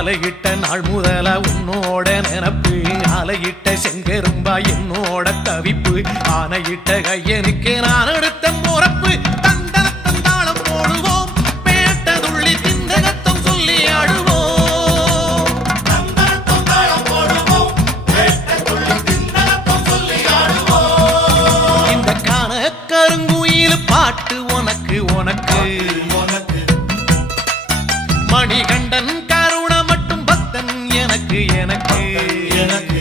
மாலையிட்ட நாள் முதல உன்னோட நினப்பு ஆலையிட்ட செங்கரும்பா என்னோட தவிப்பு ஆனையிட்ட கையனுக்கு நான் எடுத்த முறப்பு தந்தரத்தம் தாளம் போடுவோம் பேட்டதுள்ளி திந்தகத்தம் சொல்லி ஆடுவோம் தந்தரத்தம் தாளம் போடுவோம் பேட்டதுள்ளி திந்தகத்தம் சொல்லி ஆடுவோம் இந்த காண கருங்குயில் பாட்டு உனக்கு உனக்கு மணிகண்டன் கருண மட்டும் பக்தன் எனக்கு எனக்கு எனக்கு